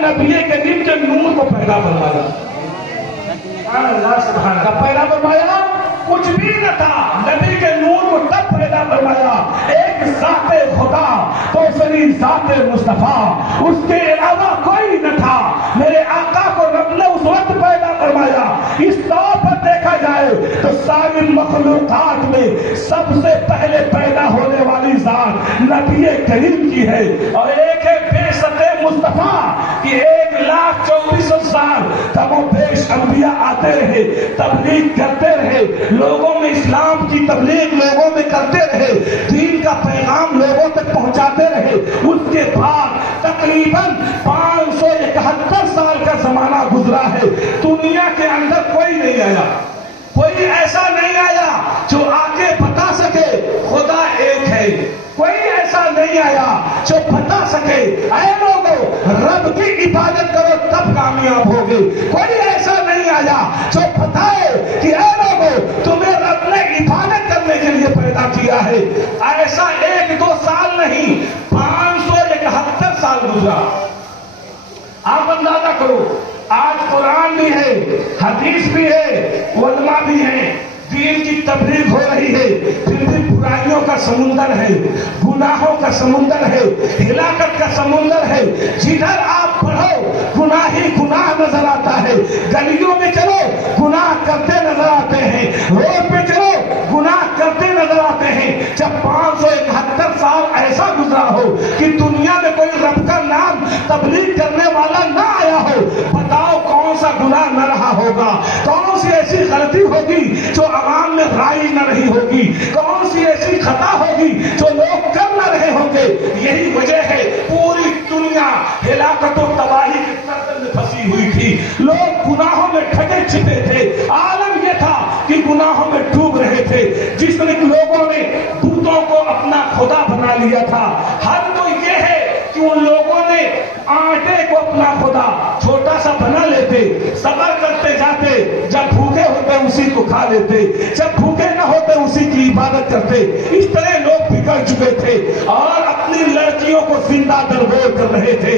نبی کریم کے نور کو پیدا فرمایا. اللہ سبحانہ کا پیدا فرمایا کچھ بھی نہ تھا، نبی کے نور کو تب پیدا فرمایا. ایک ذات خدا کوثری ذات مصطفیٰ، اس کے علاوہ کوئی نہ تھا. میرے آقا کو رب نے اس وقت پیدا فرمایا. اس طور پر دیکھا جائے تو ساری مخلوقات میں سب سے پہلے پیدا ہونے والی ذات نبی کریم کی ہے. اور ایک ہے بے شک مصطفیٰ کہ 1,24,000 تب و پیش انبیاء آتے رہے، تبلیغ کرتے رہے، لوگوں میں اسلام کی تبلیغ لوگوں میں کرتے رہے، دین کا پیغام لوگوں تک پہنچاتے رہے. اس کے بعد تقریباً 571 سال کا زمانہ گزرا ہے. دنیا کے اندر کوئی نہیں آیا، کوئی ایسا نہیں آیا جو آگے بتا سکے خدا ایک ہے. کوئی ایسا نہیں آیا جو بتا سکے اے لوگوں رب کی عبادت کرو تب کامیاب ہوگے. کوئی ایسا نہیں آیا جو بتائے کہ اے لوگوں تمہیں رب نے عبادت کرنے کے لیے پیدا کیا ہے. ایسا 1-2 سال نہیں، 571 سال گزرا. آپ اندازہ کرو، آج قرآن بھی ہے، حدیث بھی ہے، علماء بھی ہیں، دین کی تبلیغ ہو رہی ہے، پھر بھی برائیوں کا سمندر ہے، گناہوں کا سمندر ہے، ہلاکت کا سمندر ہے. جدھر آپ پڑھو گناہ ہی گناہ نظر آتا ہے. گلیوں میں چلو گناہ کرتے نظر آتے ہیں، روڈ پہ چلو گناہ کرتے نظر آتے ہیں. جب 571 سال ایسا گزرا ہو کہ دنیا میں کوئی رب کا نام تبلیغ کرنے والا نہ آیا ہو، بتاؤ کون سا گناہ نہ رہا ہوگا؟ کون سی ایسی غلطی ہوگی جو عوام میں رائج نہ رہی ہوگی؟ کون سی ایسی خطا ہوگی جو لوگ کر نہ رہے ہوں گے؟ یہی وجہ ہے پوری دنیا ہلاکت و تباہی کے سردر میں پھنسی ہوئی تھی. لوگ گناہوں میں ڈھکے چھپے تھے. عالم یہ تھا کہ گناہوں میں ڈوب رہے تھے. جس میں لوگوں نے بتوں کو اپنا خدا بنا لیا تھا. حل تو یہ ہے کہ ان لوگوں نے آٹے کو اپنا خدا چھوٹا سا بنا لیتے، صبر کرتے جاتے، جب بھوکے ہوتے اسی کو کھا لیتے، جب بھوکے نہ ہوتے اسی کی عبادت کرتے. اس طرح لوگ بگڑ چکے تھے اور اپنی لڑکیوں کو زندہ درگور کر رہے تھے،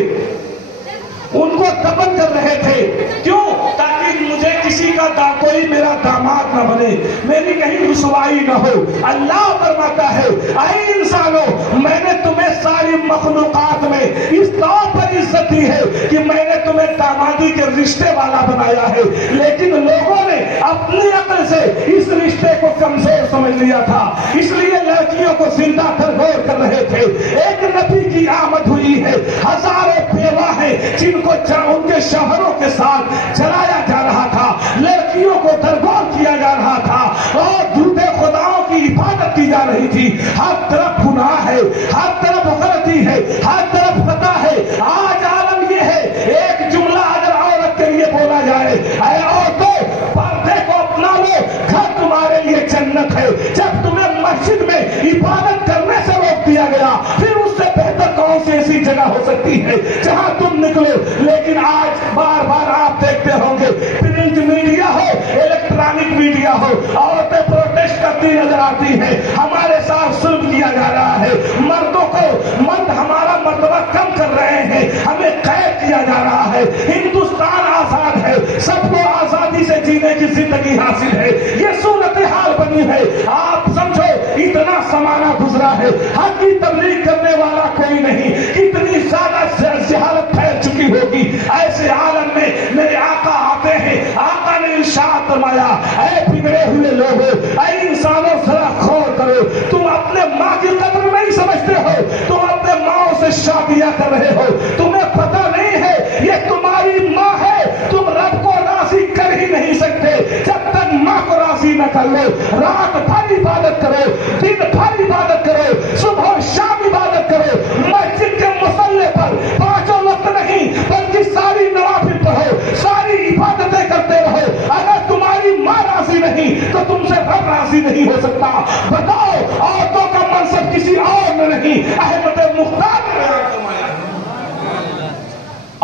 ان کو دفن کر رہے تھے. کیوں؟ تاکہ مجھے کسی کا کوئی میرا داماد نہ بنے، میری کہیں رسوائی نہ ہو. اللہ فرماتا ہے اے انسانوں میں نے تمہیں ساری مخلوقات میں اس طور پر عزت دی ہے کہ میں نے تمہیں دامادی کے رشتے والا بنایا ہے. لیکن لوگوں نے اپنی عقل سے اس رشتے کو کمزور سمجھ لیا تھا، اس لیے لڑکیوں کو زندہ درگور کر رہے تھے. ایک نبی کی آمد ہوئی ہے، ہزاروں بیوہ ہیں جن کو ان کے شوہروں کے ساتھ جلایا جا رہا تھا، لڑکیوں کو درگور کیا جا رہا تھا اور جھوٹے خداؤں کی عبادت کی جا رہی تھی. ہر طرف گناہ ہے، ہر طرف غلطی ہے، ہر طرف خطا ہے. آج عالم یہ ہے، ایک جملہ اگر عورت کے لیے بولا جائے اے عورتوں پردے کو اپنا لو، گھر تمہارے لیے جنت ہے. جب تمہیں مسجد میں عبادت کرنے سے روک دیا گیا، پھر اس سے بہتر کون سی ایسی جگہ ہو سکتی ہے جہاں تم نکلو. لیکن آج بار بار آپ دیکھتے ہوں گے پرنٹ میڈیا ہو، الیکٹرانک میڈیا ہو، عورتیں پروٹیسٹ کرتی نظر آتی ہیں. ہمارے ساتھ ظلم کیا جا رہا ہے، مردوں کو مرد ہمارا مرتبہ کم کر رہے ہیں، ہمیں قید کیا جا رہا ہے. ہندوستان آزاد ہے، سب کو آزادی سے جینے کی زندگی حاصل ہے. یہ صورتحال بنی ہے. آپ سمجھو اتنا زمانہ گزرا ہے، حق کی تبلیغ کرنے والا کوئی نہیں. کتنی زیادہ جہالت پھیل چکی ہوگی. ایسے عالم میں میرے آقا آتے ہیں. آقا نے ارشاد فرمایا اے بگڑے ہوئے لوگوں، اے انسانوں ذرا غور کرو. تم اپنے ماں کی قدر نہیں سمجھتے ہو، تم اپنے ماں سے شادیاں کر رہے ہو. تمہیں پتہ نہیں ہے یہ تمہاری ماں ہے. تم رب کو راضی کر ہی نہیں سکتے جب تک ماں کو راضی نہ کر لو. رات بھر عبادت کرو، دن بھر عبادت کرو، صبح و شام عبادت کرو. مسجد کے مصلے پر 5 وقت نہیں بلکہ ساری نوافل پڑھو، ساری عبادتیں کرتے رہو. اگر تمہاری ماں راضی نہیں تو تم سے رب راضی نہیں ہو سکتا. بتاؤ عورتوں کا منصب کسی اور میں نہیں، احمد مختار نے بیان فرمایا.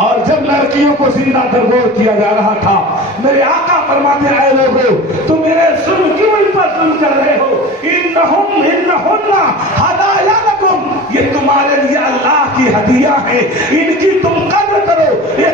اور جب لڑکیوں کو زندہ درگور کیا جا رہا تھا، میرے آقا فرماتے ہیں اے لوگو تم میرے ظلم کیوں ان پر ظلم کر رہے ہو؟ انہن ہدایا لکم، یہ تمہارے لیے اللہ کی ہدیہ ہے، ان کی تم قدر کرو. یہ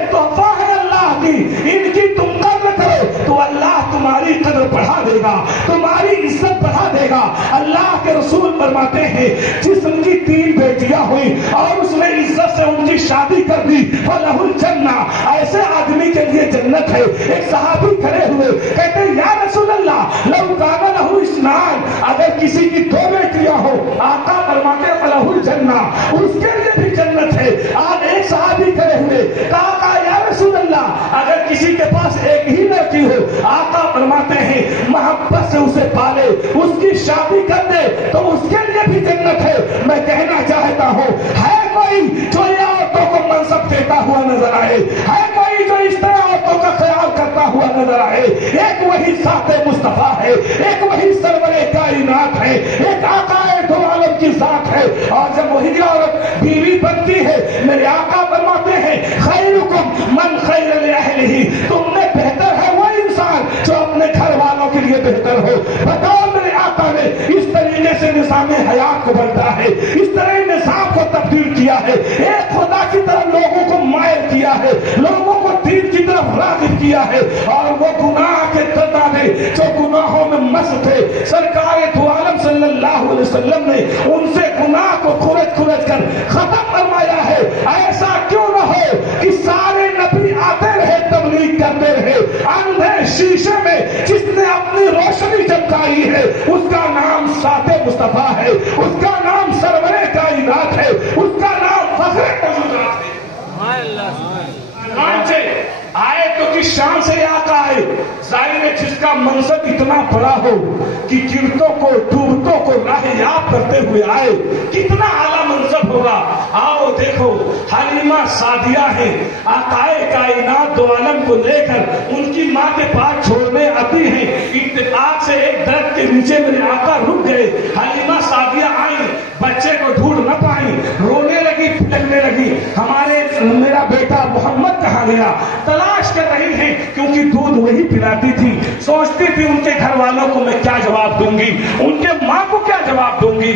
دے گا, تمہاری عزت بڑھا دے گا. اللہ کے رسول فرماتے ہیں جسم کی 3 بیٹیاں ہوئی اور اس نے عزت سے ان کی شادی کر دی, فلہ الجنہ, ایسے آدمی کے لیے جنت ہے. ایک صحابی کھڑے ہوئے کہتے ہیں یا رسول اللہ لو کان لہ اسنان, اگر کسی کی 2 بیٹیاں ہو, آقا فرماتے ہیں فلہ الجنہ, اس کے لیے بھی جنت ہے. آج ایک صحابی کھڑے ہوئے کہا یا رسول اللہ اگر کسی کے پاس ایک ہی لڑکی ہو, آقا فرماتے ہیں محبت سے اسے پالے, اس کی شادی کر دے تو اس کے لیے بھی جنت ہے. میں کہنا چاہتا ہوں ہے کوئی جو یہ عورتوں کو منصب دیتا ہوا نظر آئے, ہے کوئی جو اس طرح عورتوں کا خیال کرتا ہوا نظر آئے؟ ایک وہی ذات مصطفیٰ ہے, ایک وہی سرور کائنات ہے, ایک آقا دو عالم کی ذات ہے. اور جب وہی عورت بیوی بنتی ہے, میرے آقا فرماتے ہیں خیرکم من خیر لأہلہ, تم میں بہتر ہے وہ انسان جو اپنے گھر والوں کے لیے بہتر ہو. بتاؤ میرے آقا نے اس طریقے سے نظام حیات کو بنتا ہے, اس طرح نظام کو تبدیل کیا ہے, ایک خدا کی طرف لوگوں کو مائل کیا ہے, لوگوں کو دین کی طرف راغب کیا ہے. اور وہ گناہ کے دردانے جو گناہوں میں مست تھے, سرکار دو عالم صلی اللہ علیہ وسلم نے ان سے گناہ کو کھرچ کھرچ کر ختم فرمایا ہے. ایسا کیوں نہ ہو کہ سارے نبی آتے رہے, تبلیغ کرتے رہے, اندھے شیشے میں جس نے اپنی روشنی چمکائی ہے اس کا نام ذات مصطفیٰ ہے, اس کا نام سرور کائنات ہے, اس کا نام فخر موجودات ہے. آئے تو کس شان سے آقا آئے, ظاہر ہے جس کا منصب اتنا بڑا ہو کہ گرتوں کو ڈوبتوں کو راہ یاب کرتے ہوئے آئے, کتنا اعلیٰ منصب ہوگا. آؤ دیکھو حلیمہ سعدیہ ہے, آقائے کائنات دو عالم کو لے کر ان کی ماں کے پاس چھوڑنے آتی ہیں. اتفاق سے ایک درخت کے نیچے میرے آقا رک گئے, حلیمہ سعدیہ آئیں, بچے کو ڈھونڈ نہ پائیں, رونے لگی, پھٹکنے لگی, میرا بیٹا محمد کہاں گیا, تلاش کر رہی ہیں کیونکہ دودھ وہی پلاتی تھی. سوچتی تھی ان کے گھر والوں کو میں کیا جواب دوں گی, ان کے ماں کو کیا جواب دوں گی.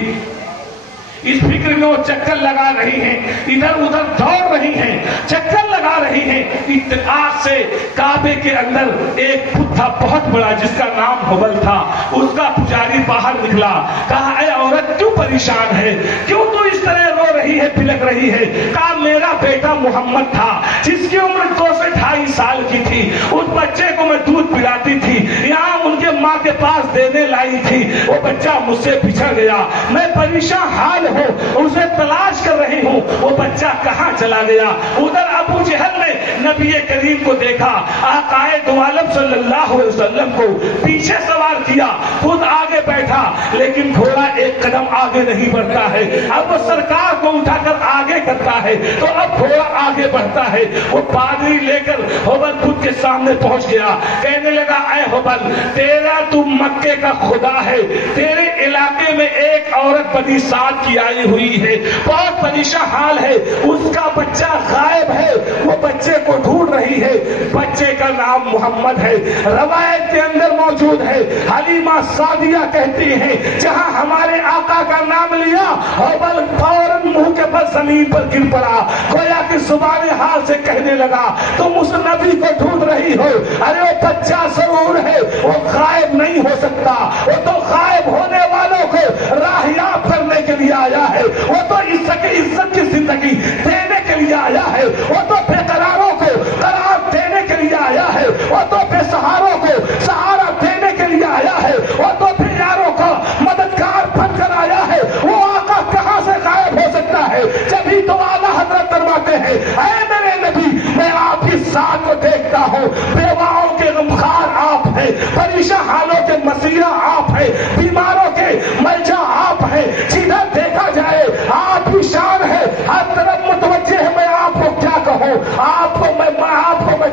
اس فکر میں وہ چکر لگا رہی ہیں, ادھر ادھر دوڑ رہی ہیں, چکر لگا رہی ہیں. اتفاق سے کعبے کے اندر ایک بت تھا بہت بڑا جس کا نام حبل تھا. اس کا پجاری باہر نکلا, کہا اے عورت کیوں پریشان ہے, کیوں تو اس طرح رو رہی ہے, پلک رہی ہے. کہا میرا بیٹا محمد تھا جس کی عمر 2 سے 2.5 سال کی تھی, اس بچے کو میں دودھ پلاتی تھی, یہاں ان کے ماں کے پاس دینے لائی تھی, وہ بچہ مجھ سے بچھڑ گیا, میں پریشان حال ہوں, اسے تلاش کر رہی ہوں, وہ بچہ کہاں چلا گیا. ادھر ابو جہل نے نبی کریم کو دیکھا, آقائے دو عالم صلی اللہ علیہ وسلم کو پیچھے سوار کیا, خود آگے بیٹھا, لیکن گھوڑا ایک قدم آگے نہیں بڑھتا ہے. اب وہ سرکار کو اٹھا کر آگے کرتا ہے تو اب گھوڑا آگے بڑھتا ہے. وہ پادری لے کر حبل خود کے سامنے پہنچ گیا, کہنے لگا اے حبل تیرا تو مکے کا خدا ہے, تیرے علاقے میں ایک عورت بنی سعد کی آئی ہوئی ہے, بہت پریشان حال ہے, اس کا بچہ غائب ہے, وہ بچے کو ڈھونڈ رہی ہے, بچے کا نام محمد ہے. روایت کے اندر موجود ہے, حلیمہ سعدیہ کہتی ہیں جہاں ہمارے آقا کا نام لیا حبل فوراً منہ کے بل زمین پر گر پڑا, گویا کہ زبان حال سے کہنے لگا تم اس نبی کو ڈھونڈ رہی ہو, ارے وہ بچہ ضرور ہے, وہ غائب نہیں ہو سکتا, وہ تو غائب ہونے والوں کو راہیاب کرنے کے لیے آیا ہے, وہ تو عزت کی زندگی دینے کے لیے آیا ہے, وہ تو بے قراروں کو قرار دینے کے لیے آیا ہے, وہ تو بے سہاروں کو سہارا دینے کے لیے آیا ہے, وہ تو بے یاروں کا مددگار بن کر آیا ہے. وہ آقا کہاں سے غائب ہو سکتا ہے؟ جبھی تو اعلیٰ حضرت فرماتے ہیں اے میرے نبی میں آپ کی ذات کو دیکھتا ہوں, بیواؤں کے غمخوار آپ ہیں, پریشان حالوں کے مسیح آپ ہیں, بیماروں کے ملجا آپ ہیں, جدھر دیکھا جائے آپ کی شان ہے, ہر طرف متوجہ ہے. میں آپ کو کیا کہوں, آپ کو میں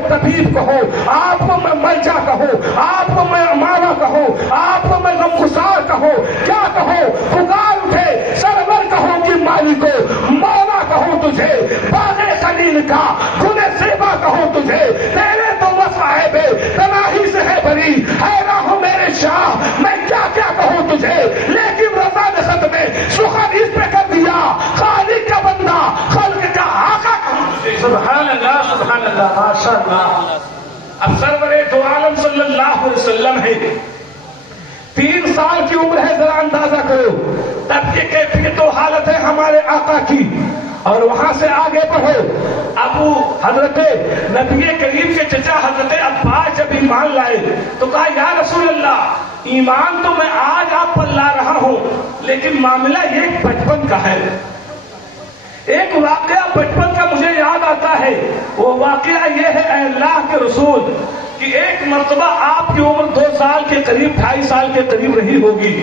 طبیب کہوں, آپ کو میں ملجا کہوں, آپ کو میں مانا کہوں, آپ کو میں غمگسار کہوں, کیا کہوں؟ پکار اٹھے سرور کہوں کہ مالک کو, مولا کہوں تجھے, باغ خلیل کا گل زیبا کہوں تجھے, تیرے تو وصف ہے تناہی سے ہے بری, حیران ہوں میرے شاہ میں کیا کیا کہوں تجھے. لیکن رضا نے خط میں سخن اس پہ کر دیا, خالق کا بندہ خلق کا آقا کہوں تجھے. سبحان اللہ سبحان اللہ ماشاء اللہ. اب سرور دو عالم صلی اللہ علیہ وسلم ہے, 3 سال کی عمر ہے، ذرا اندازہ کرو تب یہ کیفیت و حالت ہے ہمارے آقا کی. اور وہاں سے آگے بڑھو، ابو حضرت نبی کریم کے چچا حضرت عباس جب ایمان لائے تو کہا یا رسول اللہ ایمان تو میں آج آپ پر لا رہا ہوں، لیکن معاملہ یہ بچپن کا ہے. ایک واقعہ بچپن کا مجھے یاد آتا ہے، وہ واقعہ یہ ہے اے اللہ کے رسول کہ ایک مرتبہ آپ کی عمر 2 سال کے قریب 2.5 سال کے قریب رہی ہوگی.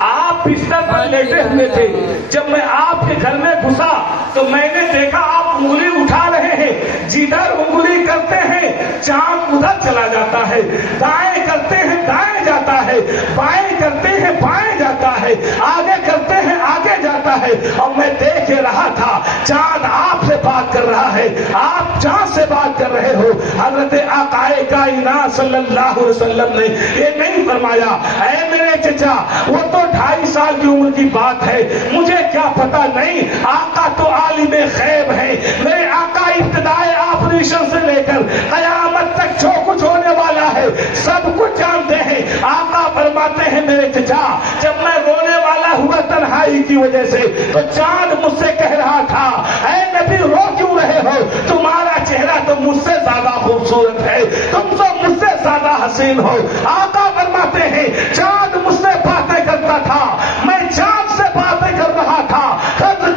آپ بستر پر لیٹے ہوئے تھے، جب میں آپ کے گھر میں گھسا تو میں نے دیکھا آپ انگلی اٹھا رہے ہیں، جدھر انگلی کرتے ہیں چاند ادھر چلا جاتا ہے، دائیں کرتے ہیں دائیں جاتا ہے، بائیں کرتے ہیں بائیں جاتا ہے، آگے کرتے ہیں آگے جاتا ہے. اور میں دیکھ رہا تھا چاند آپ سے بات کر رہا ہے، آپ چاند سے بات کر رہے ہو. حضرت آقا کائنات صلی اللہ علیہ وسلم نے یہ نہیں فرمایا اے میرے چچا وہ تو 2.5 سال کی عمر کی بات ہے، مجھے کیا پتا نہیں، آقا تو عالم غیب ہے. میرے آقا ابتدائے آپریشن سے لے کر قیامت تک جو کچھ ہونے والا ہے سب کچھ جانتے ہیں. آقا فرماتے ہیں میرے چچا جب میں رونے والا ہوا تنہائی کی وجہ سے تو چاند مجھ سے کہہ رہا تھا اے نبی رو کیوں رہے ہو، تمہارا چہرہ تو مجھ سے زیادہ خوبصورت ہے، تم تو مجھ سے زیادہ حسین ہو. آقا فرماتے ہیں چاند مجھ سے باتیں کرتا تھا، میں چاند سے باتیں کر رہا تھا.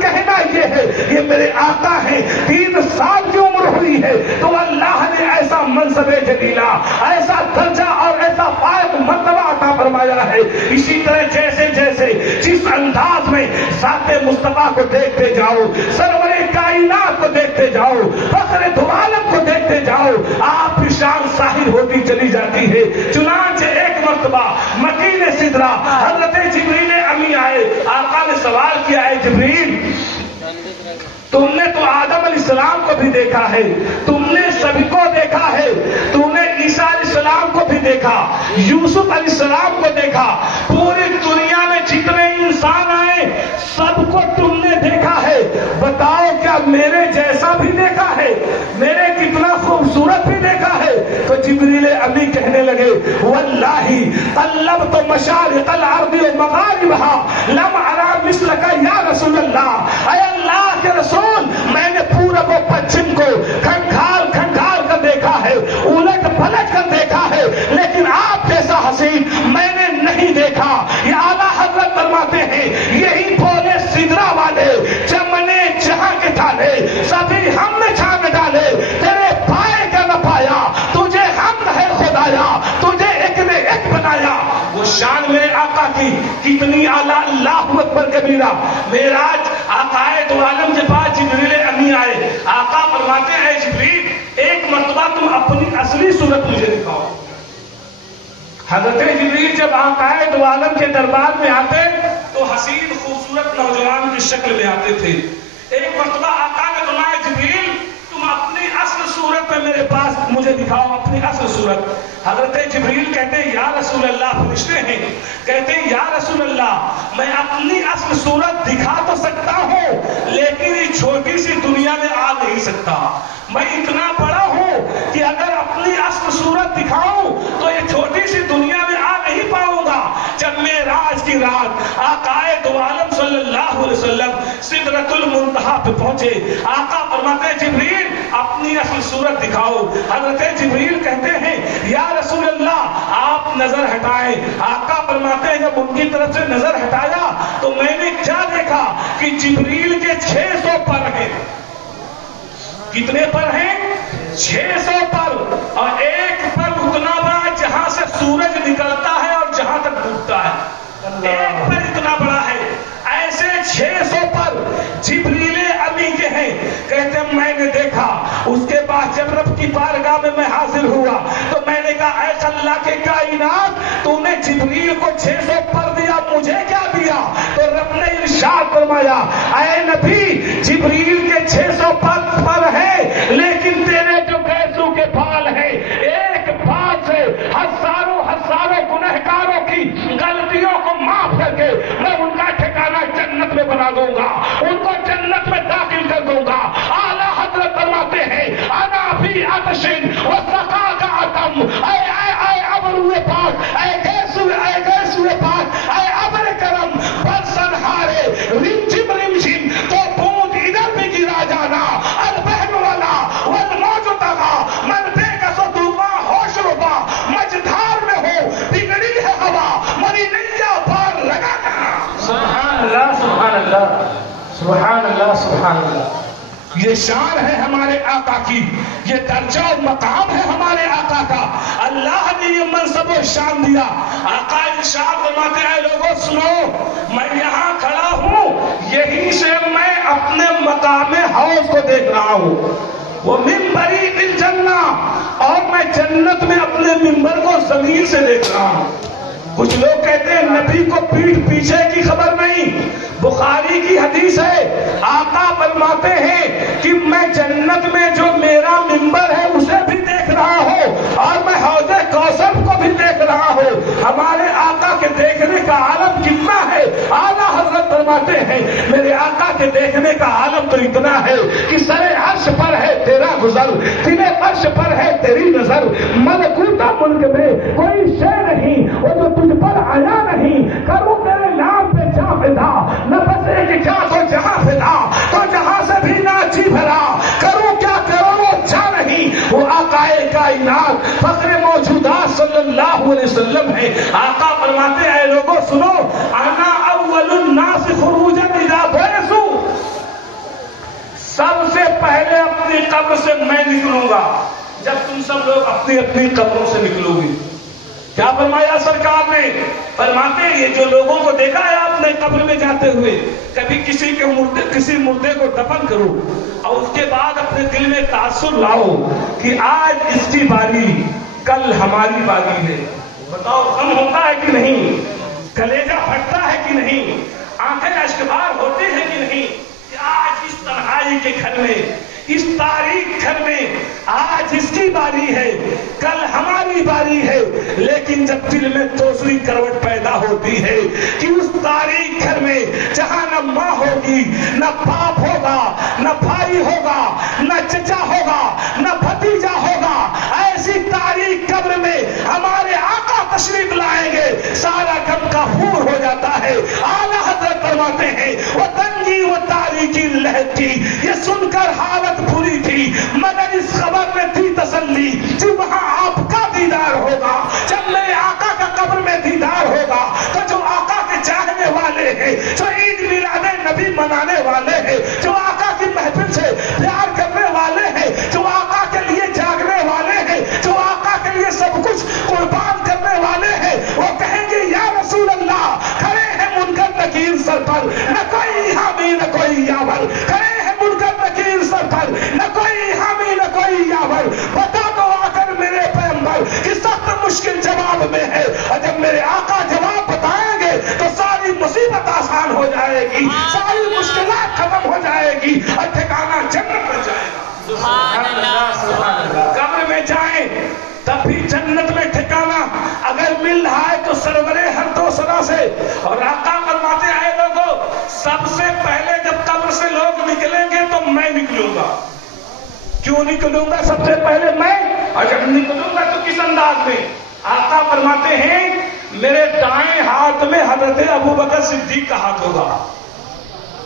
کہنا یہ ہے یہ میرے آقا ہیں، 3 سال کی عمر ہوئی ہے تو اللہ نے ایسا منصب جلیلہ، ایسا درجہ اور ایسا فائق مرتبہ عطا فرمایا ہے. اسی طرح جیسے جیسے جس انداز میں ذات مصطفیٰ کو دیکھتے جاؤ، سرور کائنات کو دیکھتے جاؤ، فخر دو عالم کو دیکھتے جاؤ، آپ کی شان ظاہر ہوتی چلی جاتی ہے. چنانچہ ایک مرتبہ مکین سدرا حضرت جبریل امی آئے، آقا نے سوال کیا ہے جبریل تم نے تو آدم علیہ السلام کو بھی دیکھا ہے، تم نے سبھی کو دیکھا ہے، تم نے عیسیٰ علیہ السلام کو بھی دیکھا، یوسف علیہ السلام کو دیکھا، پوری دنیا میں جتنے انسان آئے سب کو تم نے دیکھا ہے، بتاؤ کیا میرے جیسا بھی دیکھا ہے، میرے کتنا خوبصورت بھی دیکھا ہے؟ تو جبریل امی کہنے لگے واللہ طلبت مشارق الارض ومغاربها لم ارى مثلك یا رسول اللہ. اے اللہ کے رسول میں نے پورب و پچھم کو کھنگال کھنگال کر دیکھا ہے، الٹ پلٹ کر دیکھا ہے، لیکن آپ جیسا حسین میں نے نہیں دیکھا. یہ اعلیٰ حضرت فرماتے ہیں یہی بولے سدرا والے چمنے جہاں کے ڈالے سبھی ہم نے چھان ڈالے، تیرے پائے کا نہ پایا، تجھے ہم ہے خدایا، تجھے ایک نے ایک بنایا. وہ شان میرے آقا کی کتنی اعلیٰ، اللہ اکبر کبیرہ. معراج عقائد عالم کے پاس جبریل امی آئے، آقا فرماتے ہیں جبریل ایک مرتبہ تم اپنی اصلی صورت مجھے دکھاؤ. حضرت جبریل جب عقائد عالم کے دربار میں آتے تو حسین خوبصورت نوجوان کی شکل میں آتے تھے. ایک مرتبہ آقا نے فرمایا جبریل تم اپنی اصل صورت میں میرے پاس مجھے دکھاؤ اپنی اصل صورت. حضرت جبریل کہتے ہیں یا رسول اللہ، فرشتے ہیں کہتے ہیں یا رسول اللہ میں اپنی اصل صورت دکھا تو سکتا ہوں لیکن یہ چھوٹی سی دنیا میں آ نہیں سکتا. میں اتنا بڑا ہوں کہ اگر اپنی اصل صورت دکھاؤں تو یہ چھوٹی سی دنیا میں آ نہیں پاؤں گا. جب معراج کی رات آقائے دو عالم صلی اللہ علیہ وسلم سدرۃ المنتہا پہ پہنچے، آقا فرماتے ہیں جبریل اپنی اصل صورت دکھاؤ. حضرت جبریل کہتے ہیں یا رسول اللہ آپ نظر ہٹائیں. آقا فرماتے ہیں جب ان کی طرف سے نظر ہٹایا تو میں نے کیا دیکھا کہ جبریل کے 600 پر ہیں. کتنے پر ہیں؟ 600 پر، اور ایک پر اتنا بڑا جہاں سے سورج نکلتا ہے اور جہاں تک ڈوبتا ہے، ایک پر اتنا بڑا ہے. ایسے 600 پر جبریل امی کے ہیں. کہتے ہیں میں نے دیکھا. اس کے بعد جب رب کی بارگاہ میں حاضر ہوا تو میں نے کہا اے اللہ کے کائنات تو نے جبریل کو 600 پر دیا، مجھے کیا دیا؟ تو رب نے ارشاد فرمایا اے نبی جبریل کے 600 پر ہے لیکن تیرے جو گیسو کے بال ہیں ایک بال سے ہزاروں گنہگاروں کی غلطیوں کو معاف کر کے میں ان کا ٹھکانہ جنت میں بنا دوں گا، ان کو جنت میں داخل کر دوں گا. اعلیٰ حضرت فرماتے ہیں انا فی عطشن وسقا کا عتم. اے ابروئے پاک، اے گیسوئے سبحان اللہ. یہ شان ہے ہمارے آقا کی, یہ درجہ اور مقام ہے ہمارے آقا کا. اللہ نے یہ منصب و شان دیا. آقا ارشاد فرماتے ہیں لوگوں سنو, میں یہاں کھڑا ہوں, یہیں سے میں اپنے مقام حوض کو دیکھ رہا ہوں. وہ منبری الجنہ, اور میں جنت میں اپنے منبر کو زمین سے دیکھ رہا ہوں. کچھ لوگ کہتے ہیں نبی کو پیٹھ پیچھے کی خبر نہیں. بخاری کی حدیث ہے, آقا فرماتے ہیں کہ میں جنت میں جو میرا منبر ہے اسے بھی دیکھ رہا ہوں, اور میں حوض کوثر کو بھی دیکھ رہا ہوں. ہمارے آقا کے دیکھنے کا عالم کتنا ہے. اعلیٰ حضرت فرماتے ہیں میرے آقا کے دیکھنے کا عالم تو اتنا ہے کہ سر عرش پر ہے تیرا گزر, تیرے عرش پر ہے تیری نظر. ملکوتا ملک میں کوئی شے نہیں وہ جو تجھ پر آیا نہیں. کروں تیرے نام پہ جا فدا, نہ بس ایک جا تو جہاں فدا, تو جہاں سے بھی نہ جی بھرا. کروں کیا کروں وہ جا نہیں. وہ آقا کائنات فخر موجودات صلی اللہ علیہ وسلم ہے. آقا فرماتے ہیں لوگوں سنو, انا اول الناس خروجا اذا بعثوا, سب سے پہلے اپنی قبر سے میں نکلوں گا جب تم سب لوگ اپنی اپنی قبروں سے نکلو گی. کیا فرمایا سرکار نے؟ فرماتے ہیں یہ جو لوگوں کو دیکھا ہے آپ نے قبر میں جاتے ہوئے, کبھی کسی مردے کو دفن کرو اور اس کے بعد اپنے دل میں تاثر لاؤ کہ آج اس کی باری, کل ہماری باری ہے. بتاؤ غم ہوتا ہے کہ نہیں, کلیجہ پھٹتا ہے کہ نہیں, آنکھیں اشکبار ہوتی ہیں کہ نہیں کہ آج اس تنہائی کے گھر میں, اس تاریخ گھر میں آج اس کی باری ہے, کل ہماری باری ہے. لیکن جب دل میں دوسری کروٹ پیدا ہوتی ہے کہ اس تاریخ گھر میں جہاں نہ ماں ہوگی, نہ باپ ہوگا, نہ بھائی ہوگا, نہ چچا ہوگا, نہ بھتیجا ہوگا, ایسی تاریخ قبر میں ہمارے آقا تشریف لائیں گے, سارا غم کافور ہو جاتا ہے. اعلیٰ حضرت فرماتے ہیں وہ تنگی وہ تاریخی لہر تھی, یہ سن کر حالت بری تھی, مگر اس خبر میں تھی تسلی کہ وہاں آپ کا دیدار ہوگا. جب میرے آقا کا قبر میں دیدار ہوگا تو جو آقا کے چاہنے والے ہیں, جو عید میلاد نبی منانے والے ہیں, جو آقا کی محفل سے پیار کرنے والے ہیں, جو آقا کے لیے جاگنے والے ہیں, جو آقا کے لیے سب کچھ قربان کرنے والے ہیں, وہ کہیں گے یا رسول اللہ. کھڑے ہیں منکر نکیر سر پر, نہ کوئی حامی نہ کوئی یاور. کھڑے ہیں منکر نکیر سر پر, نہ کوئی حامی نہ کوئی یاور. بتا دو آ کر میرے پیغمبر کہ سخت مشکل جواب میں ہے, اور جب میرے آقا جواب بتائیں گے تو ساری مصیبت آسان ہو جائے گی, ساری مشکلات ختم ہو جائے گی, اور ٹھکانہ جنت بن جائے گا. سبحان اللہ سبحان اللہ. قبر میں جائیں تب بھی جنت میں ٹھکانہ اگر مل رہا ہے تو سرور ہر دو سدا سے. اور آقا فرماتے ہیں لوگوں, سب سے پہلے جب قبر سے لوگ نکلیں گے تو میں نکلوں گا. کیوں نکلوں گا سب سے پہلے میں, اور جب نکلوں گا تو کس انداز میں؟ آقا فرماتے ہیں میرے دائیں ہاتھ میں حضرت ابوبکر صدیق کا ہاتھ ہوگا.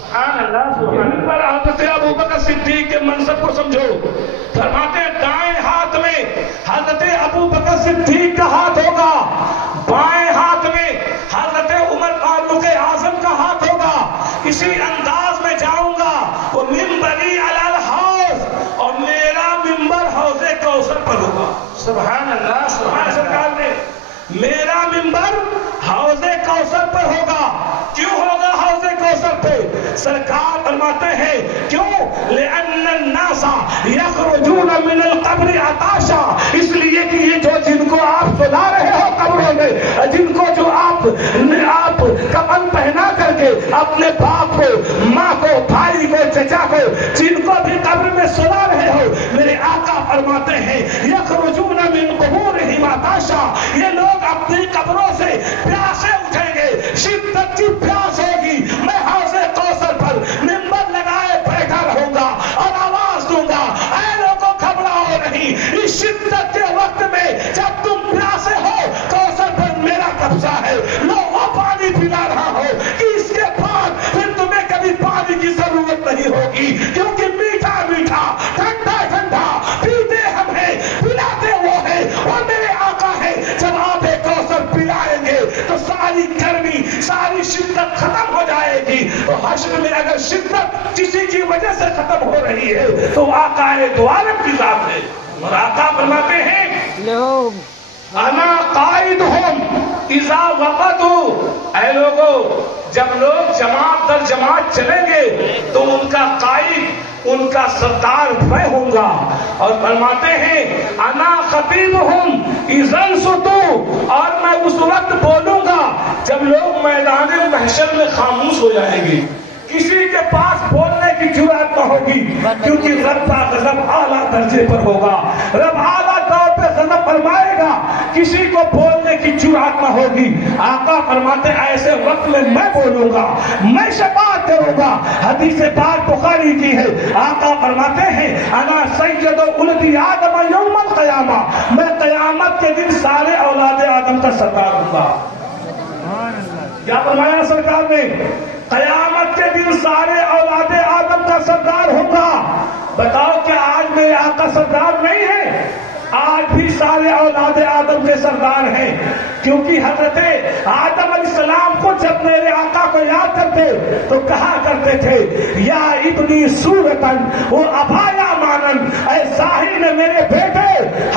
سبحان اللہ سبحان اللہ. پر حضرت ابوبکر صدیق کے منصب کو سمجھو. فرماتے ہیں دائیں ہاتھ میں حضرت ابوبکر صدیق کا ہاتھ ہوگا, بائیں ہاتھ میں حضرت عمر فاروق اعظم کا ہاتھ ہوگا. اسی انداز میں جاؤں گا. وہ منبری علی الحوض, اور میرا منبر حوض کوثر پر ہوگا. سبحان اللہ سبحان. سرکار نے میرا منبر حوض کوثر پر ہوگا. کیوں ہوگا حوض کوثر پہ؟ سرکار فرماتے ہیں کیوں؟ لأن الناس یخرجون من القبر عطاشا, اس لیے کہ یہ جو جن کو آپ سلا رہے ہو قبروں میں, جن کو جو آپ کفن پہنا کر کے اپنے باپ کو, ماں کو, بھائی کو, چچا کو, جن کو بھی قبر میں سلا رہے ہو, میرے آقا فرماتے ہیں یخرجون من قبورہم عطاشا, یہ لوگ اپنی قبروں سے پیاسے اٹھیں گے, شدت کی پیاس ہوگی. میں حوض کوثر پر منبر لگائے بیٹھا رہوں گا اور آواز دوں گا, اے لوگوں گھبراؤ نہیں. اس شدت کے وقت میں جب تم پیاسے ہو, کوثر پر میرا قبضہ ہے, لوگوں پانی پلا رہا ہو کہ اس کے بعد پھر تمہیں کبھی پانی کی ضرورت نہیں ہوگی, کیونکہ میٹھا میٹھا ٹھنڈا ٹھنڈا پیتے ہم ہیں, پلاتے وہ ہیں, اور میرے آقا ہے. جب آپ کوثر پلائیں گے تو ساری گرمی, ساری شدت ختم ہو جائے گی, تو ہر حشر میں اگر شدت کسی کی وجہ سے ختم ہو رہی ہے تو آقا دو عالم کی ذات ہے. اور آقا فرماتے ہیں انا قائدہم اذا وقتوا، اے لوگو جب لوگ جماعت در جماعت چلیں گے تو ان کا قائد، ان کا سردار میں ہوں گا. اور فرماتے ہیں انا خطیبہم اذا انصتوا، اور میں اس وقت بولوں گا جب لوگ میدان محشر میں خاموش ہو جائیں گے. کسی کے پاس بولنے کی جرأت نہ ہوگی، کیونکہ رب کا غضب اعلیٰ درجے پر ہوگا. رب اعلیٰ طور پہ غضب فرمائے گا، کسی کو بولنے کی جرأت نہ ہوگی. آقا فرماتے ایسے وقت میں بولوں گا، میں شفاعت کروں گا. حدیث پاک بخاری کی ہے. آقا فرماتے ہیں انا سید ولد آدم یوم القیامہ، میں قیامت کے دن سارے اولاد آدم کا سردار ہوں گا. کیا فرمایا سرکار نے؟ قیامت کے دن سارے اولاد آدم کا سردار ہوگا. بتاؤ کہ آج میرے آقا سردار نہیں ہے؟ آج بھی سارے اولاد آدم کے سردار ہیں، کیونکہ حضرت آدم علیہ السلام کو جب میرے آقا کو یاد کرتے تو کہا کرتے تھے یا ابنی صورتن و ابایا مانن، اے ظاہر میں میرے بیٹے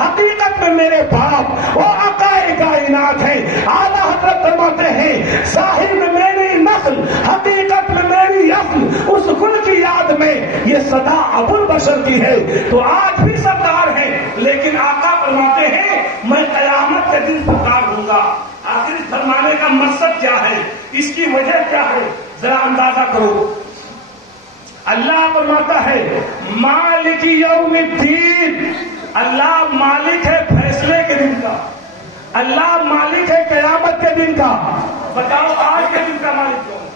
حقیقت میں میرے باپ، وہ آقا کائنات ہیں. اعلیٰ حضرت فرماتے ہیں ظاہر میں میری نسل، حقیقت میں میری اصل، اس گل کی یاد میں یہ صدا ابو البشر کی ہے. تو آج بھی سردار ہیں، لیکن آقا فرماتے ہیں میں قیامت کے دن سردار ہوں گا. آخر اس فرمانے کا مقصد کیا ہے؟ اس کی وجہ کیا ہے؟ ذرا اندازہ کرو. اللہ فرماتا ہے مالک یوم الدین، اللہ مالک ہے فیصلے کے دن کا، اللہ مالک ہے قیامت کے دن کا. بتاؤ آج کے دن کا مالک کون؟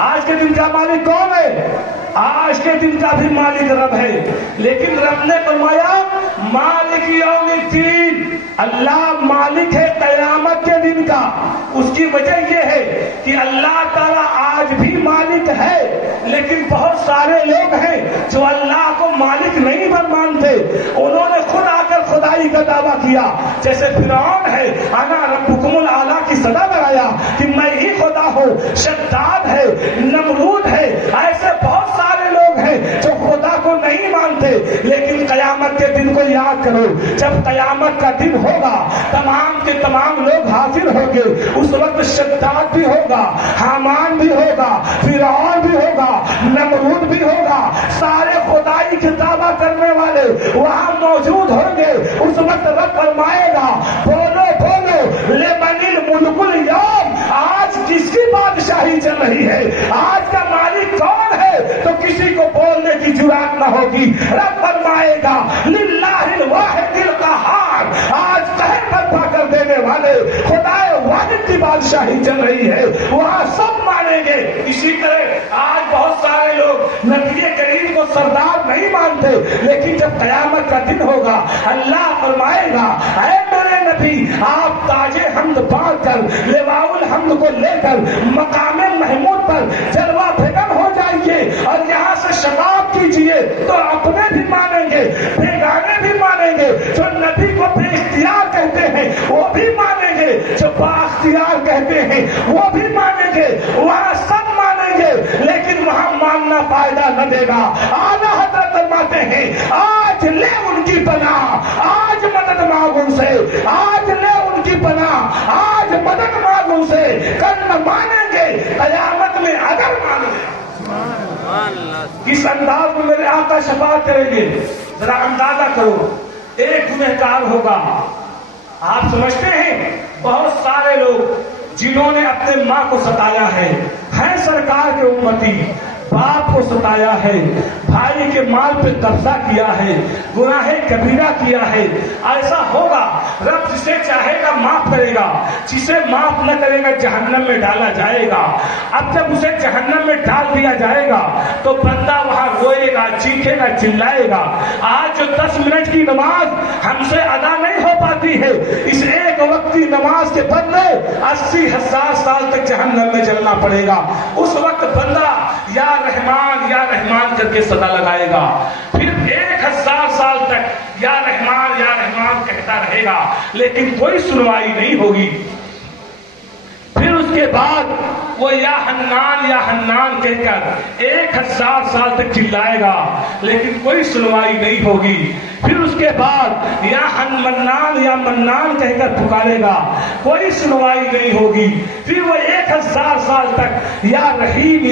آج کے دن کا مالک کون ہے؟ آج کے دن کا بھی مالک رب ہے، لیکن رب نے فرمایا مالک یوم الدین، اللہ مالک ہے قیامت کے دن کا. اس کی وجہ یہ ہے کہ اللہ تعالیٰ آج بھی مالک ہے، لیکن بہت سارے لوگ ہیں جو اللہ کو مالک نہیں مانتے. انہوں نے خود آ کر خدائی کا دعویٰ کیا، جیسے فرعون ہے انا ربکم الاعلیٰ کی صدا لگایا کہ میں ہی خدا ہوں. شداد ہے، نمرود ہے، ایسے بہت سارے لوگ ہیں جو خدا کو نہیں مانتے. لیکن قیامت کے دن کو یاد کرو، جب قیامت کا دن ہوگا تمام کے تمام لوگ حاضر ہوں گے. اس وقت شداد بھی ہوگا، حامان بھی ہوگا، فرعون بھی ہوگا، نمرود بھی ہوگا. سارے خدائی کے دعویٰ کرنے والے وہاں موجود ہوں گے. اس وقت رب فرمائے گا بولو بولو لمن الملک اليوم، آج کس کی بادشاہی چل رہی ہے؟ آج کا مالک کون ہے؟ تو کسی کو بولنے کی جرأت نہ ہوگی. رب فرمائے گا للہ الواحد القہار، آج قہر برپا کر دینے والے خدا واحد کی بادشاہی چل رہی ہے. وہاں سب مانیں گے. اسی طرح آج بہت سارے لوگ نبی کریم کو سردار نہیں مانتے، لیکن جب قیامت کا دن ہوگا اللہ فرمائے گا اے میرے نبی آپ تاج حمد باندھ کر لواء الحمد کو لے کر مقام محمود پر جلوہ بھگن ہو جائیے اور یہاں سے شباب کیجیے. تو اپنے بھی مانیں گے، بیگانے بھی مانیں گے. جو نبی کو بے اختیار کہتے ہیں وہ بھی مانیں گے، جو با اختیار کہتے ہیں وہ بھی مانیں گے. وہاں سب مانیں گے، لیکن وہاں ماننا فائدہ نہ دے گا. اعلیٰ حضرت فرماتے ہیں آج لے ان کی پناہ، آج مدد مانگ ان سے، آج لے ان کی پناہ، آج مدد مانگ ان سے. کل نہ مانیں گے، قیامت میں اگر مان گے. کس انداز میں میرے آقا شفاعت کریں گے؟ ذرا اندازہ کرو. ایک گنہگار ہوگا. آپ سمجھتے ہیں بہت سارے لوگ جنہوں نے اپنے ماں کو ستایا ہے ہیں سرکار کے امتی، باپ کو ستایا ہے، بھائی کے مال پہ قبضہ کیا ہے، گناہ کبیرہ کیا ہے. ایسا ہوگا رب جسے چاہے گا معاف کرے گا، جسے معاف نہ کرے گا جہنم میں ڈالا جائے گا. اب جب اسے جہنم میں ڈال دیا جائے گا تو بندہ وہاں روئے گا، چیخے گا، چلائے گا. آج جو 10 منٹ کی نماز ہم سے ادا نہیں ہو پاتی ہے، اس ایک وقت کی نماز کے بدلے 80,000 سال تک جہنم میں جلنا پڑے گا. اس وقت بندہ یا رحمان یا رحمان کر کے صدا لگائے گا، پھر 1000 سال تک یا رحمان کہتا رہے گا، لیکن کوئی سنوائی نہیں ہوگی. پھر اس کے بعد وہ یا حنان یا حنان کہہ کر 1000 سال تک چلائے گا لیکن کوئی سنوائی نہیں ہوگی. پھر اس کے بعد یا منان یا منان کہہ کر پکارے گا, کوئی سنوائی نہیں ہوگی. پھر وہ 1000 سال تک یا رحیم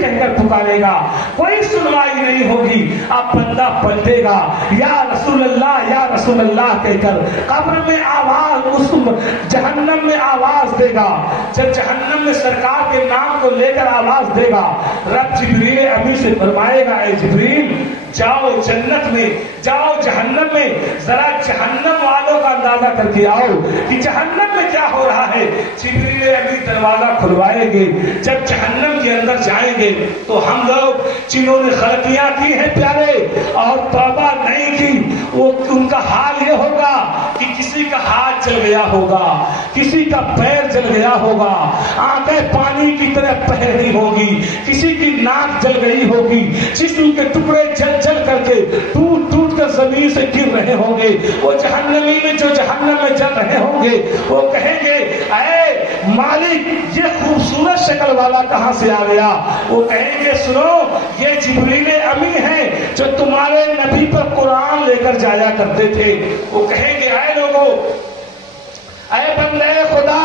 کہہ کر پکارے گا, کوئی سنوائی نہیں ہوگی. اب بندہ پلٹے گا یا رسول اللہ کہہ کر قبر میں آواز, اس جہنم میں آواز دے گا. جب جہنم میں سرکار کے نام کو لے کر آواز دے گا, رب جبریل امی سے فرمائے گا, اے جبریل جاؤ جنت میں, جاؤ جہنم میں, ذرا جہنم والوں کا اندازہ کر کے آؤ کہ جہنم میں کیا ہو رہا ہے. جبریل امی دروازہ کھلوائیں گے. جب جہنم کے اندر جائیں گے تو ہم لوگ جنہوں نے غلطیاں کی ہیں پیارے اور توبہ نہیں کی, وہ ان کا حال یہ ہوگا کہ کسی کا ہاتھ جل گیا ہوگا, کسی کا پیر جل گیا ہوگا, آنکھیں پانی کی طرح بہ رہی ہوگی, کسی کی ناک جل گئی ہوگی, جسم کے ٹکڑے جل کر کے ٹوٹ کر زمین سے گر رہے ہوں گے. وہ جہنمی میں جو جہنم میں جل رہے ہوں گے وہ کہیں گے اے مالک یہ خوبصورت شکل والا کہاں سے آ گیا. وہ کہیں گے سنو یہ جبریل امی ہیں جو تمہارے نبی پر قرآن لے کر جایا کرتے تھے. وہ کہیں گے اے لوگوں, اے بندے خدا,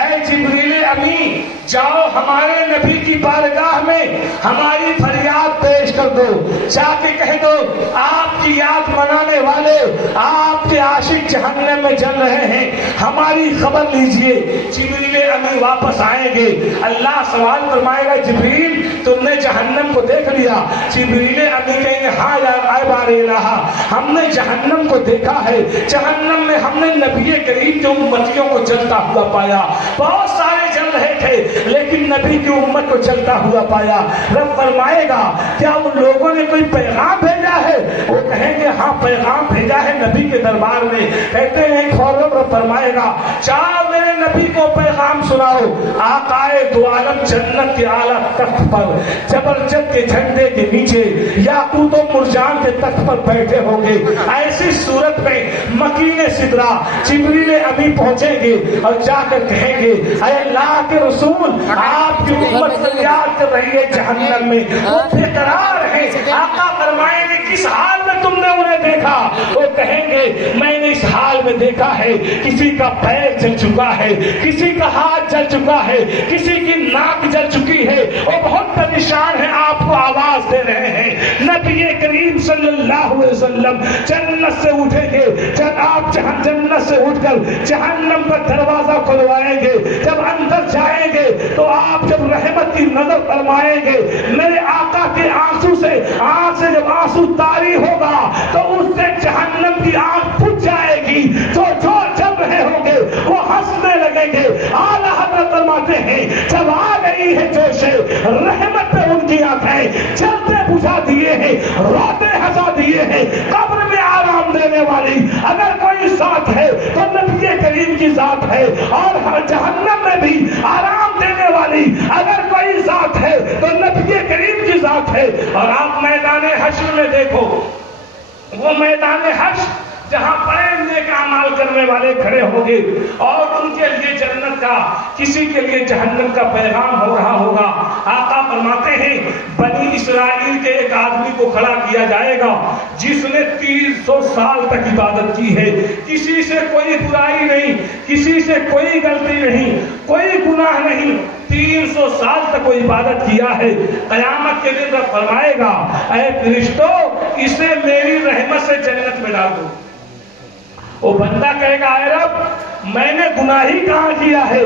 اے جبریل امی جاؤ ہمارے نبی کی بارگاہ میں ہماری فریاد پیش کر دو. جا کے کہہ دو آپ کی یاد منانے والے, آپ کے عاشق جہنم میں جل رہے ہیں, ہماری خبر لیجئے. جبریل امی واپس آئیں گے. اللہ سوال فرمائے گا جبریل تم نے جہنم کو دیکھ لیا؟ جبریل امی کہیں گے ہاں یا بار الہ, ہم نے جہنم کو دیکھا ہے. جہنم میں ہم نے نبی کریم کے امتیوں کو جلتا ہوا پایا. بہت سارے جل رہے تھے لیکن نبی کی امت کو جلتا ہوا پایا. رب فرمائے گا کیا ان لوگوں نے کوئی پیغام بھیجا ہے؟ وہ کہیں گے ہاں پیغام بھیجا ہے نبی کے دربار میں. کہتے ہیں فوراً رب فرمائے گا جاؤ میرے نبی کو پیغام سناؤ. آقائے دو عالم جنت کے اعلیٰ تخت پر زبرجد کے جھنڈے کے نیچے یاقوت و مرجان کے تخت پر بیٹھے ہوں گے. ایسی صورت میں مکین سدرا جبریل ابھی پہنچیں گے اور جا کر کہیں گے اے اللہ کے رسول آپ کی امت فریاد کر رہی ہے جہنم میں, وہ بے قرار ہے. آقا فرمائیں گے کس حال میں تم نے انہیں دیکھا؟ وہ کہیں گے میں نے اس حال میں دیکھا ہے کسی کا پیر جل چکا ہے, کسی کا ہاتھ جل چکا ہے, کسی کی ناک جل چکی ہے, وہ بہت پریشان ہے, آپ کو آواز دے رہے ہیں. نبی کریم صلی اللہ علیہ وسلم جنت سے اٹھیں گے. جب آپ جنت سے اٹھ کر جہنم کا دروازہ کھلوائیں گے, جب اندر جائیں گے تو آپ جب رحمت کی نظر فرمائیں گے میرے آقا کے آنسو سے آنکھ سے جب آنسو طاری ہوگا تو اس سے جہنم کی آنکھ پھٹ جائے گی. جو جل رہے ہوں گے وہ ہنسنے لگیں گے. اعلیٰ حضرت فرماتے ہیں جب آ گئی ہے جوش رحمت پہ ان کی آنکھیں جلتے بجھا دیے ہیں, روتے ہنسا دیے ہیں. قبر میں آرام دینے والی اگر کوئی ذات ہے تو نبی کریم کی ذات ہے, اور جہنم میں بھی آرام دینے والی اگر کوئی ذات ہے تو نبی کریم کی ذات ہے. اور آپ میدان حشر میں دیکھو, وہ میدان حشر جہاں بڑے نیک اعمال کرنے والے کھڑے ہوں گے اور ان کے لیے جنت کا, کسی کے لیے جہنم کا پیغام ہو رہا ہوگا. آقا فرماتے ہیں بنی اسرائیل کے ایک آدمی کو کھڑا کیا جائے گا جس نے 300 سال تک عبادت کی ہے, کسی سے کوئی برائی نہیں, کسی سے کوئی غلطی نہیں, کوئی گناہ نہیں, 300 سال تک وہ عبادت کیا ہے. قیامت کے دن رب فرمائے گا اے فرشتوں اسے میری رحمت سے جنت میں ڈال دو. وہ بندہ کہے گا اے رب میں نے گناہ ہی کہاں کیا ہے,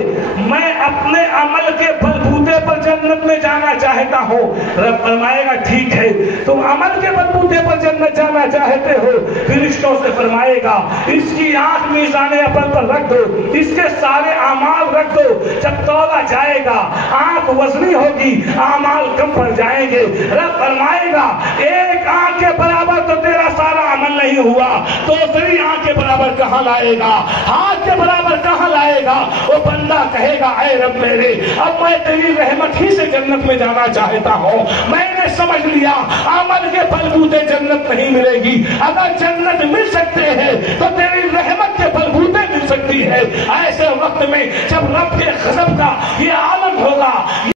میں اپنے عمل کے بلبوتے پر جنت میں جانا چاہتا ہوں. رب فرمائے گا ٹھیک ہے تم عمل کے بلبوتے پر جنت جانا چاہتے ہو. فرشتوں سے فرمائے گا اس کی آنکھ میزان عمل پر رکھ دو, اس کے سارے اعمال رکھ دو. جب تولا جائے گا آنکھ وزنی ہوگی, اعمال کم پڑ جائیں گے. رب فرمائے گا ایک آنکھ کے برابر تو تیرا سارا عمل نہیں ہوا, دوسری آنکھ کے برابر کہاں لائے گا, ہاتھ کے برابر کہاں لائے گا. وہ بندہ کہے گا اے رب میرے اب میں تیری رحمت ہی سے جنت میں جانا چاہتا ہوں. میں نے سمجھ لیا عمل کے بلبوتے جنت نہیں ملے گی, اگر جنت مل سکتے ہیں تو تیری رحمت کے بلبوتے مل سکتی ہے. ایسے وقت میں جب رب کے غضب کا یہ عالم ہوگا.